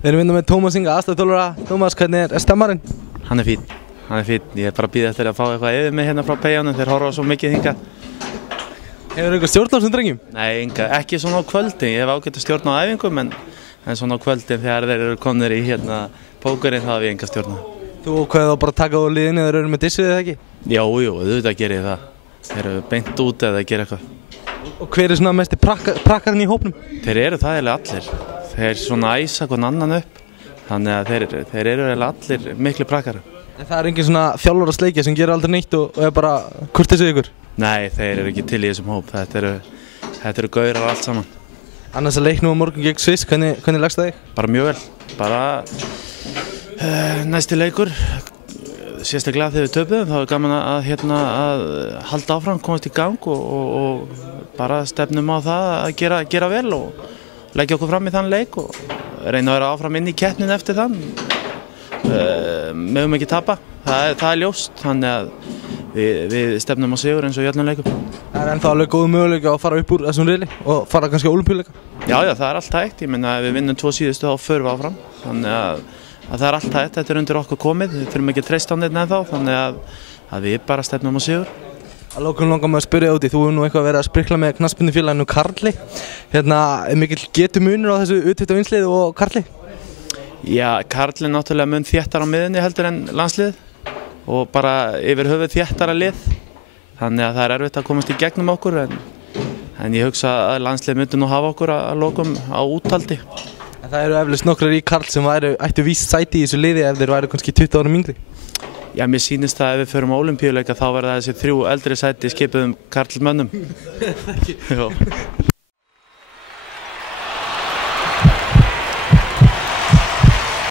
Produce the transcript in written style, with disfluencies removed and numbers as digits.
Við erum með Tómas Inga, aðstoðarþjálfara. Tómas, hvernig stemmarinn? Hann er fínn. Ég er bara að bíða eftir að fá eitthvað yfir mig hérna frá peyjanum, þeir horfa svo mikið hingað. Hefur eitthvað stjórn á þessum drengjum? Nei, ekki svona á kvöldin. Ég hef ágætt að stjórna á æfingum, en svona á kvöldin þegar þeir eru komnir í hérna pókerinn þá hef ég enga stjórna. Þú ákveður þá bara að taka á liðinu eða þeir eru með dissið eða ekki? Jú, auðvitað gerir ég það. Þeir eru beint út eða gera eitthvað. Og hver er svona mesti prakkarinn í hópnum? Þeir eru það eiginlega allir. Þeir svona æsa hvern annan upp. Þannig að þeir eru eiginlega allir miklu prakkar. En það er engin svona þjálfara sleikja sem gerir aldrei neitt og er bara kurteis við ykkur? Nei, þeir eru ekki til í þessum hóp. Þetta eru gaurar allt saman. Annars að leiknum á morgun gegn Sviss, hvernig leggst það þig? Bara mjög vel. Bara næsti leikur. Sérstaklega þegar við töpuðum, þá er gaman að halda áfram, komast í gang og bara stefnum á það að gera vel og leggja okkur fram í þann leik og reyna að vera áfram inn í keppnin eftir þann. Megum ekki tapa, það er ljóst, þannig að við stefnum á sigur eins og í öllum leikum. Það er ennþá alveg góð möguleika að fara upp úr þessum riðli og fara kannski á Ólympíuleika? Já, það er allt hægt, ég meina ef við vinnum 2 síðustu þá förum við áfram, þannig að það er allt hægt, þetta er undir okkur komið, við þurfum ekki að treysta á neitt ennþá, þannig að við bara stefnum á sigur. Að lokum langar maður að spyrja úti, þú hefur nú eitthvað verið að sprikla með knattspyrnufélaginu Karli. Er mikill getumunur á þessu U21-liði og Karli? Já, Karli er náttúrulega mun þéttar á miðunni heldur en landslið og bara yfir höfuð þéttara lið. Þannig að það er erfitt að komast í gegnum okkur en ég hugsa að landslið myndi nú hafa okkur að lokum á úthaldi. En það eru eflaust nokkrar í Karl sem ættu víst sæti í þessu liði ef þeir væru kannski 20 árum yngri. Já, mér sýnist það ef við förum á Ólympíuleika þá verða þessi 3 eldri sæti skipuðum karlmönnum.